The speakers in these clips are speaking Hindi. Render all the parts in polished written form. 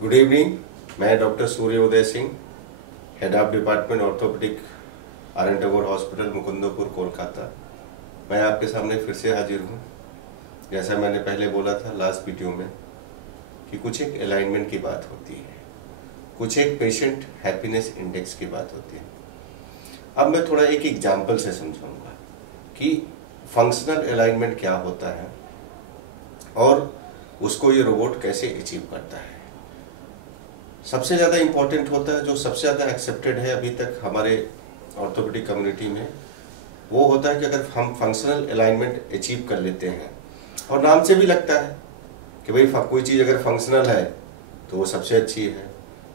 Good evening. मैं डॉक्टर सूर्योदय Singh, head of department orthopaedic RN. Tagore hospital, Mukundpur, Kolkata. मैं आपके सामने फिर से हाजिर हूँ। जैसा मैंने पहले बोला था लास्ट वीडियो में कि कुछ एक अलाइनमेंट की बात होती है, कुछ एक पेशेंट हैप्पीनेस इंडेक्स की बात होती है। अब मैं थोड़ा एक एग्जाम्पल से समझाऊंगा कि फंक्शनल अलाइनमेंट क्या होता है और उसको ये रोबोट कैसे अचीव करता है। सबसे ज़्यादा इम्पोर्टेंट होता है, जो सबसे ज़्यादा एक्सेप्टेड है अभी तक हमारे ऑर्थोपेडिक कम्युनिटी में, वो होता है कि अगर हम फंक्शनल अलाइनमेंट अचीव कर लेते हैं, और नाम से भी लगता है कि भाई कोई चीज़ अगर फंक्शनल है तो वो सबसे अच्छी है,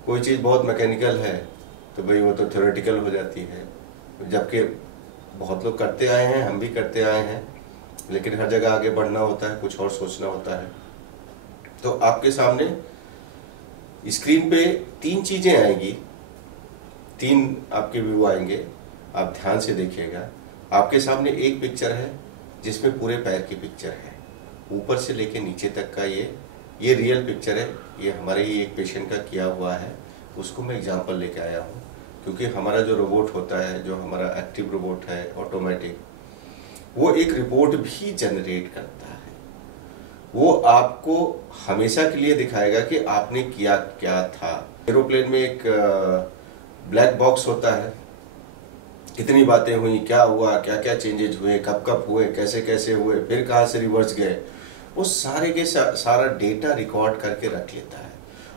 कोई चीज़ बहुत मैकेनिकल है तो भाई वो तो थ्योरेटिकल हो जाती है। जबकि बहुत लोग करते आए हैं, हम भी करते आए हैं, लेकिन हर जगह आगे बढ़ना होता है, कुछ और सोचना होता है। तो आपके सामने स्क्रीन पे तीन चीजें आएंगी, तीन आपके व्यू आएंगे, आप ध्यान से देखिएगा। आपके सामने एक पिक्चर है जिसमें पूरे पैर की पिक्चर है, ऊपर से लेके नीचे तक का। ये रियल पिक्चर है, ये हमारे ही एक पेशेंट का किया हुआ है, उसको मैं एग्जांपल लेके आया हूँ। क्योंकि हमारा जो रोबोट होता है, जो हमारा एक्टिव रोबोट है ऑटोमेटिक, वो एक रिपोर्ट भी जनरेट करता है। वो आपको हमेशा के लिए दिखाएगा कि आपने किया क्या था। एरोप्लेन में एक ब्लैक बॉक्स होता है, कितनी बातें हुई, क्या हुआ, क्या क्या चेंजेज हुए, कब कब हुए, कैसे कैसे हुए, फिर कहाँ से रिवर्स गए, वो सारे के सारा डेटा रिकॉर्ड करके रख लेता है।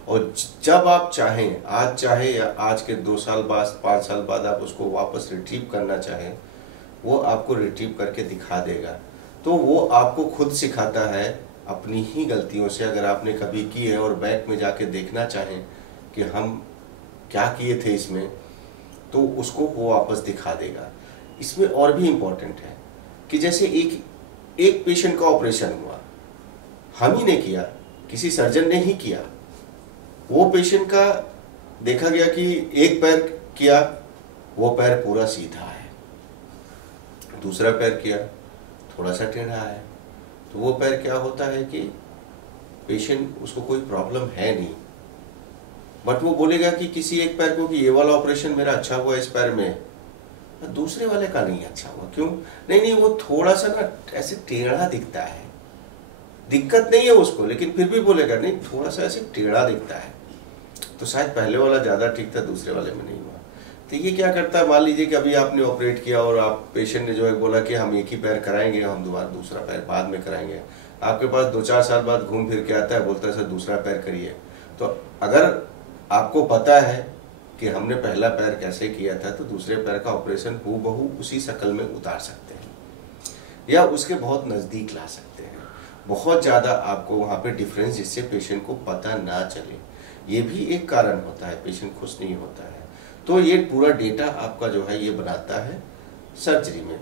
और जब आप चाहें, आज चाहे या आज के 2 साल बाद, 5 साल बाद आप उसको वापस रिट्रीव करना चाहें, वो आपको रिट्रीव करके दिखा देगा। तो वो आपको खुद सिखाता है अपनी ही गलतियों से। अगर आपने कभी की है और बैक में जाके देखना चाहें कि हम क्या किए थे इसमें, तो उसको वो वापस दिखा देगा। इसमें और भी इम्पोर्टेंट है कि जैसे एक पेशेंट का ऑपरेशन हुआ, हम ही ने किया, किसी सर्जन ने ही किया। वो पेशेंट का देखा गया कि एक पैर किया, वो पैर पूरा सीधा है, दूसरा पैर किया थोड़ा सा टेढ़ा है। तो वो पैर क्या होता है कि पेशेंट, उसको कोई प्रॉब्लम है नहीं, बट वो बोलेगा कि किसी एक पैर को कि ये वाला ऑपरेशन मेरा अच्छा हुआ इस पैर में, दूसरे वाले का नहीं अच्छा हुआ। क्यों? नहीं, वो थोड़ा सा ना ऐसे टेढ़ा दिखता है। दिक्कत नहीं है उसको, लेकिन फिर भी बोलेगा नहीं, थोड़ा सा ऐसे टेढ़ा दिखता है, तो शायद पहले वाला ज्यादा ठीक था, दूसरे वाले में नहीं हुआ। तो ये क्या करता है, मान लीजिए कि अभी आपने ऑपरेट किया और आप पेशेंट ने जो है बोला कि हम एक ही पैर कराएंगे, हम दोबारा दूसरा पैर बाद में कराएंगे। आपके पास 2-4 साल बाद घूम फिर के आता है, बोलता है सर दूसरा पैर करिए। तो अगर आपको पता है कि हमने पहला पैर कैसे किया था, तो दूसरे पैर का ऑपरेशन हूबहू उसी शक्ल में उतार सकते हैं या उसके बहुत नजदीक ला सकते हैं। बहुत ज्यादा आपको वहां पे डिफरेंस, जिससे पेशेंट को पता ना चले, ये भी एक कारण होता है, पेशेंट खुश नहीं होता है। तो ये पूरा डेटा आपका जो है ये बनाता है सर्जरी में।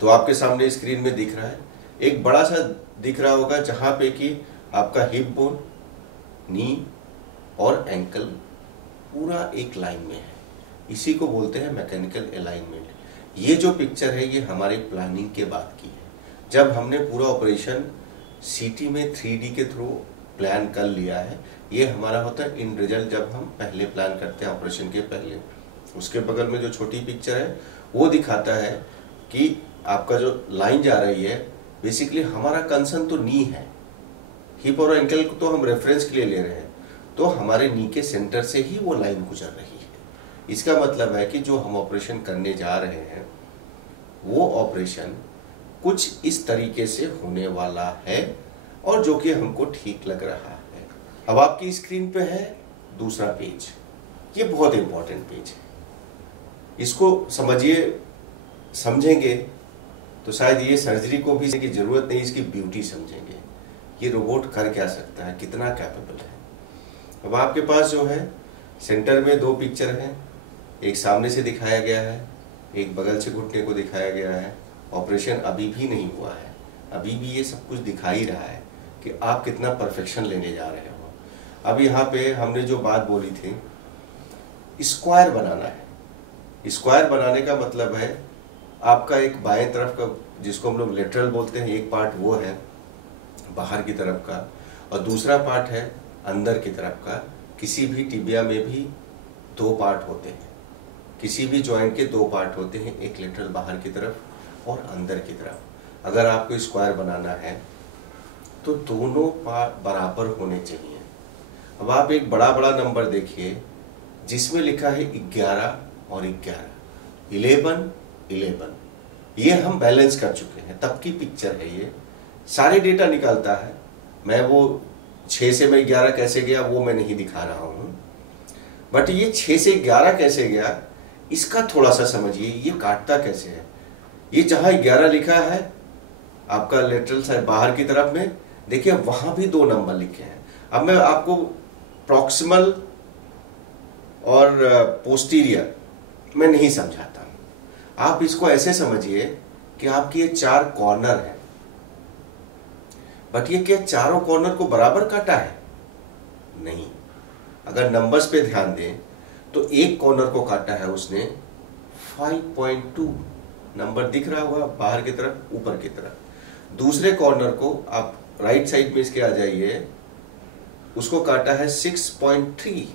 तो आपके सामने स्क्रीन में दिख रहा है, एक बड़ा सा दिख रहा होगा जहां पे कि आपका हिप बोन, नी और एंकल पूरा एक लाइन में है। इसी को बोलते हैं मैकेनिकल अलाइनमेंट। ये जो पिक्चर है ये हमारी प्लानिंग के बाद की है, जब हमने पूरा ऑपरेशन सीटी में 3D के थ्रू प्लान कर लिया है। ये हमारा होता है इन रिजल्ट, जब हम पहले प्लान करते हैं ऑपरेशन के पहले। उसके बगल में जो छोटी पिक्चर है वो दिखाता है कि आपका जो लाइन जा रही है, बेसिकली हमारा कंसर्न तो नी है, हिप और एंकल को तो हम रेफरेंस के लिए ले रहे हैं, तो हमारे नी के सेंटर से ही वो लाइन गुजर रही है। इसका मतलब है कि जो हम ऑपरेशन करने जा रहे हैं वो ऑपरेशन कुछ इस तरीके से होने वाला है, और जो कि हमको ठीक लग रहा है। अब आपकी स्क्रीन पे है दूसरा पेज, ये बहुत इंपॉर्टेंट पेज है। इसको समझिए, समझेंगे तो शायद ये सर्जरी को भी की जरूरत नहीं, इसकी ब्यूटी समझेंगे। ये रोबोट कर क्या सकता है, कितना कैपेबल है। अब आपके पास जो है सेंटर में 2 पिक्चर हैं, एक सामने से दिखाया गया है, एक बगल से घुटने को दिखाया गया है। ऑपरेशन अभी भी नहीं हुआ है, अभी भी ये सब कुछ दिखा ही रहा है कि आप कितना परफेक्शन लेने जा रहे हो। अब यहाँ पे हमने जो बात बोली थी, स्क्वायर बनाना है। स्क्वायर बनाने का मतलब है आपका एक बाएं तरफ का, जिसको हम लोग लेटरल बोलते हैं, एक पार्ट वो है बाहर की तरफ का, और दूसरा पार्ट है अंदर की तरफ का। किसी भी टिबिया में भी दो पार्ट होते हैं, किसी भी जॉइंट के दो पार्ट होते हैं, एक लेटरल बाहर की तरफ और अंदर की तरफ। अगर आपको स्क्वायर बनाना है तो दोनों पार्ट बराबर होने चाहिए। अब आप एक बड़ा बड़ा नंबर देखिए जिसमें लिखा है 11 और 11, 11, 11। ये हम बैलेंस कर चुके हैं, तब की पिक्चर है ये। सारे डेटा निकालता है। मैं वो 6 से मैं 11 कैसे गया वो मैं नहीं दिखा रहा हूं, बट ये 6 से 11 कैसे गया इसका थोड़ा सा समझिए। ये काटता कैसे है। ये जहां 11 लिखा है आपका लेटरल साइड बाहर की तरफ में, देखिए वहां भी दो नंबर लिखे हैं। अब मैं आपको प्रॉक्सिमल और पोस्टीरियर मैं नहीं समझाता हूं, आप इसको ऐसे समझिए कि आपकी ये 4 कॉर्नर है, बट ये क्या चारों कॉर्नर को बराबर काटा है? नहीं। अगर नंबर्स पे ध्यान दें तो एक कॉर्नर को काटा है उसने 5.2, नंबर दिख रहा होगा बाहर की तरफ ऊपर की तरफ। दूसरे कॉर्नर को आप राइट साइड में इसके आ जाइए, उसको काटा है 6.3,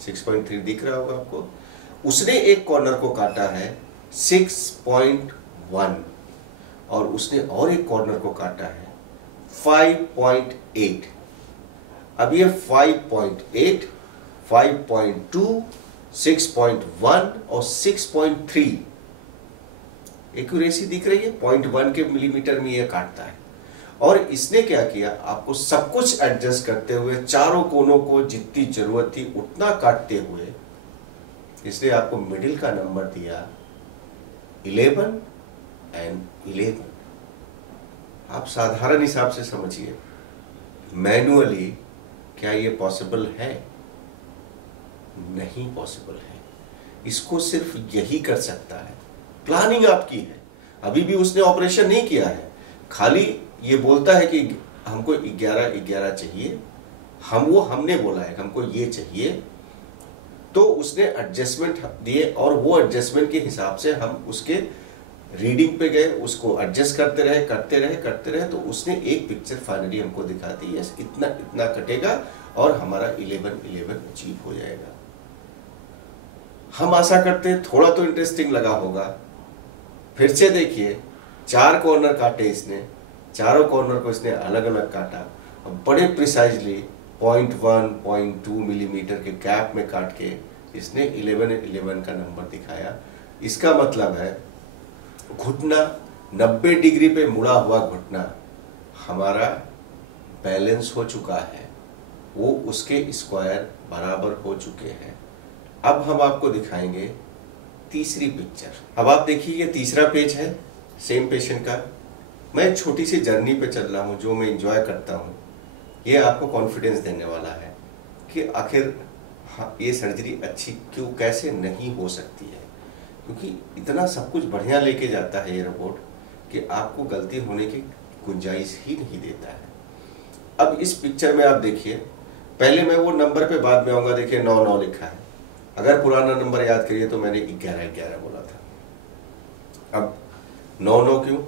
6.3 दिख रहा होगा आपको। उसने एक कॉर्नर को काटा है 6.1 और उसने और एक कॉर्नर को काटा है 5.8। अब ये 5.8, 5.2, 6.1 और 6.3 एक्यूरेसी दिख रही है। 0.1 के मिलीमीटर में ये काटता है। और इसने क्या किया, आपको सब कुछ एडजस्ट करते हुए चारों कोनों को जितनी जरूरत थी उतना काटते हुए इसने आपको मिडिल का नंबर दिया 11 एंड 11। आप साधारण हिसाब से समझिए, मैन्युअली क्या ये पॉसिबल है? नहीं पॉसिबल है। इसको सिर्फ यही कर सकता है। प्लानिंग आपकी है, अभी भी उसने ऑपरेशन नहीं किया है, खाली ये बोलता है कि हमको 11 चाहिए, हमने बोला है हमको ये चाहिए, तो उसने एडजस्टमेंट दिए और वो एडजस्टमेंट के हिसाब से हम उसके रीडिंग पे गए, उसको एडजस्ट करते रहे तो उसने एक पिक्चर फाइनली हमको दिखा दी, यस इतना इतना कटेगा और हमारा 11 अचीव हो जाएगा। हम आशा करते हैं थोड़ा तो इंटरेस्टिंग लगा होगा। फिर से देखिए, 4 कॉर्नर काटे इसने, चारों कॉर्नर को इसने अलग अलग काटा और बड़े प्रिसाइजली 0.1, 0.2 मिलीमीटर के गैप में काट के इसने 11 का नंबर दिखाया। इसका मतलब है घुटना 90 डिग्री पे मुड़ा हुआ घुटना हमारा बैलेंस हो चुका है, वो उसके स्क्वायर बराबर हो चुके हैं। अब हम आपको दिखाएंगे तीसरी पिक्चर। अब आप देखिए, ये तीसरा पेज है सेम पेशेंट का। मैं एक छोटी सी जर्नी पे चल रहा हूँ जो मैं एंजॉय करता हूँ। ये आपको कॉन्फिडेंस देने वाला है कि आखिर हाँ, ये सर्जरी अच्छी क्यों कैसे नहीं हो सकती है, क्योंकि इतना सब कुछ बढ़िया लेके जाता है ये रिपोर्ट कि आपको गलती होने की गुंजाइश ही नहीं देता है। अब इस पिक्चर में आप देखिए, पहले मैं वो नंबर पे बाद में आऊंगा। देखिए 9 लिखा है। अगर पुराना नंबर याद करिए तो मैंने 11 बोला था। अब 9 क्यों?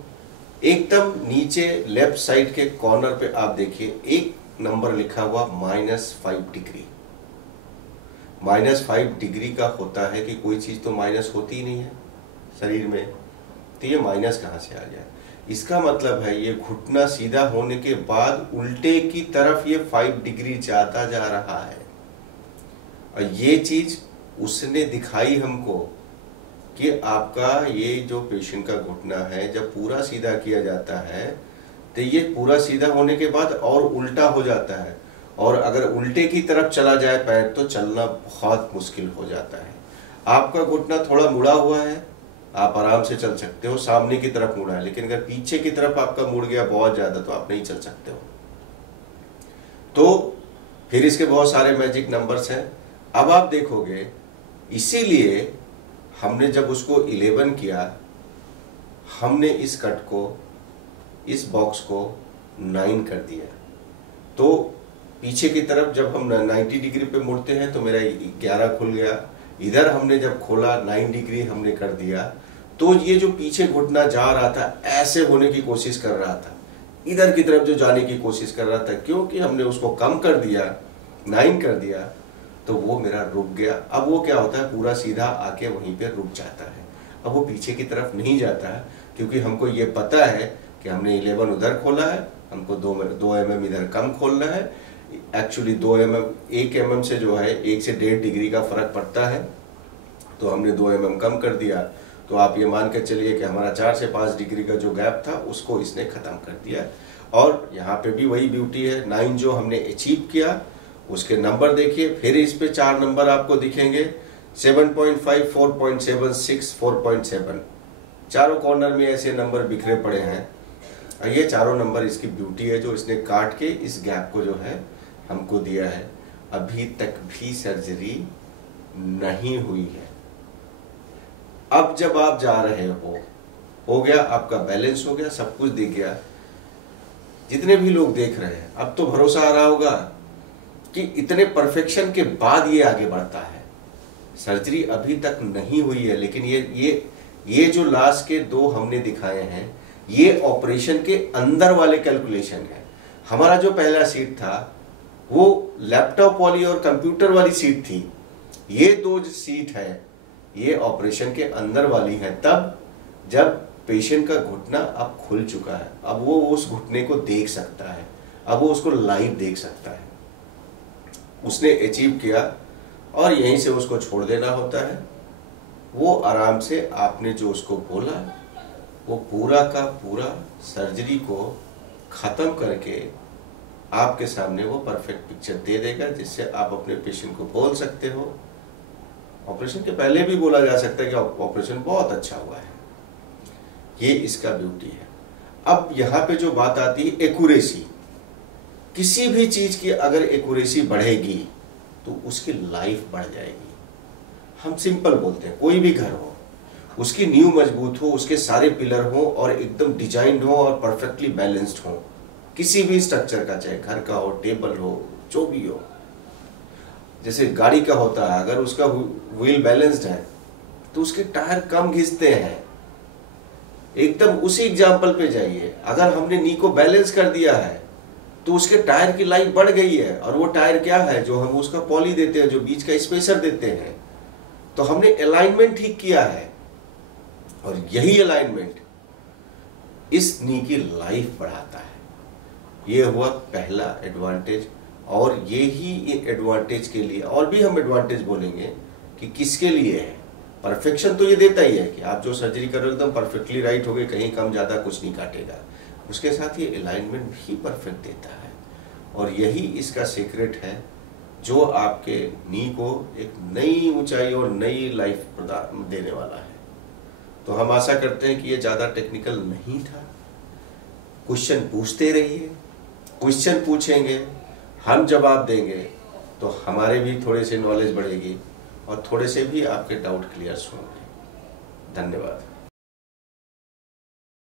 एकदम नीचे लेफ्ट साइड के कॉर्नर पे आप देखिए एक नंबर लिखा हुआ -5 डिग्री। -5 डिग्री का होता है कि कोई चीज तो माइनस होती ही नहीं है शरीर में, तो ये माइनस कहां से आ गया? इसका मतलब है ये घुटना सीधा होने के बाद उल्टे की तरफ ये 5 डिग्री जाता जा रहा है। और ये चीज उसने दिखाई हमको कि आपका ये जो पेशेंट का घुटना है जब पूरा सीधा किया जाता है तो ये पूरा सीधा होने के बाद और उल्टा हो जाता है, और अगर उल्टे की तरफ चला जाए पैर तो चलना बहुत मुश्किल हो जाता है। आपका घुटना थोड़ा मुड़ा हुआ है, आप आराम से चल सकते हो, सामने की तरफ मुड़ा है, लेकिन अगर पीछे की तरफ आपका मुड़ गया बहुत ज्यादा तो आप नहीं चल सकते हो। तो फिर इसके बहुत सारे मैजिक नंबर्स हैं। अब आप देखोगे, इसीलिए हमने जब उसको 11 किया, हमने इस कट को, इस बॉक्स को 9 कर दिया। तो पीछे की तरफ जब हम 90 डिग्री पे मुड़ते हैं तो मेरा 11 खुल गया। इधर हमने जब खोला 9 डिग्री हमने कर दिया, तो ये जो पीछे घुटना जा रहा था ऐसे होने की कोशिश कर रहा था, इधर की तरफ जो जाने की कोशिश कर रहा था, क्योंकि हमने उसको कम कर दिया, 9 कर दिया, तो वो मेरा रुक गया। अब वो क्या होता है, पूरा सीधा आके वहीं पे रुक जाता है। अब वो पीछे की तरफ नहीं जाता है, क्योंकि हमको ये पता है कि हमने 11 उधर खोला है, हमको 2 mm इधर कम खोलना है। एक्चुअली 2 mm, 1 mm से जो है 1 से 1.5 डिग्री का फर्क पड़ता है, तो हमने 2 mm कम कर दिया। तो आप ये मान के चलिए कि हमारा 4 से 5 डिग्री का जो गैप था उसको इसने खत्म कर दिया। और यहाँ पे भी वही ब्यूटी है, 9 जो हमने अचीव किया उसके नंबर देखिए, फिर इस पे 4 नंबर आपको दिखेंगे, 7.5, 4.76, 4.7, चारों कॉर्नर में ऐसे नंबर बिखरे पड़े हैं। और ये चारों नंबर इसकी ब्यूटी है, जो इसने काट के इस गैप को जो है हमको दिया है। अभी तक भी सर्जरी नहीं हुई है। अब जब आप जा रहे हो गया, आपका बैलेंस हो गया, सब कुछ दिख गया, जितने भी लोग देख रहे हैं अब तो भरोसा आ रहा होगा कि इतने परफेक्शन के बाद ये आगे बढ़ता है। सर्जरी अभी तक नहीं हुई है, लेकिन ये जो लास्ट के 2 हमने दिखाए हैं, ये ऑपरेशन के अंदर वाले कैलकुलेशन है। हमारा जो पहला सीट था वो लैपटॉप वाली और कंप्यूटर वाली सीट थी। ये 2 सीट है, ये ऑपरेशन के अंदर वाली है, तब जब पेशेंट का घुटना अब खुल चुका है। अब वो उस घुटने को देख सकता है, अब वो उसको लाइव देख सकता है। उसने अचीव किया और यहीं से उसको छोड़ देना होता है। वो आराम से आपने जो उसको बोला वो पूरा का पूरा सर्जरी को खत्म करके आपके सामने वो परफेक्ट पिक्चर दे देगा, जिससे आप अपने पेशेंट को बोल सकते हो। ऑपरेशन के पहले भी बोला जा सकता है कि ऑपरेशन बहुत अच्छा हुआ है। ये इसका ब्यूटी है। अब यहाँ पे जो बात आती है एक्यूरेसी, किसी भी चीज की अगर एक्यूरेसी बढ़ेगी तो उसकी लाइफ बढ़ जाएगी। हम सिंपल बोलते हैं, कोई भी घर हो, उसकी नींव मजबूत हो, उसके सारे पिलर हो और एकदम डिजाइंड हो और परफेक्टली बैलेंस्ड हो, किसी भी स्ट्रक्चर का, चाहे घर का हो, टेबल हो, जो भी हो। जैसे गाड़ी का होता है, अगर उसका व्हील बैलेंस्ड है तो उसके टायर कम घिसते हैं। एकदम उसी एग्जाम्पल पे जाइए, अगर हमने नी को बैलेंस कर दिया है तो उसके टायर की लाइफ बढ़ गई है। और वो टायर क्या है, जो हम उसका पॉली देते हैं, जो बीच का स्पेसर देते हैं, तो हमने अलाइनमेंट ठीक किया है। और यही अलाइनमेंट इस नी की लाइफ बढ़ाता है। ये हुआ पहला एडवांटेज। और ये ही एडवांटेज के लिए और भी हम एडवांटेज बोलेंगे कि किसके लिए है। परफेक्शन तो ये देता ही है कि आप जो सर्जरी करो एकदम परफेक्टली राइट हो गए, कहीं कम ज्यादा कुछ नहीं काटेगा। उसके साथ ये अलाइनमेंट भी परफेक्ट देता है। और यही इसका सीक्रेट है जो आपके नी को एक नई ऊंचाई और नई लाइफ प्रदान देने वाला है। तो हम आशा करते हैं कि ये ज्यादा टेक्निकल नहीं था। क्वेश्चन पूछते रहिए, क्वेश्चन पूछेंगे, हम जवाब देंगे तो हमारे भी थोड़े से नॉलेज बढ़ेगी और थोड़े से भी आपके डाउट क्लियर होंगे। धन्यवाद।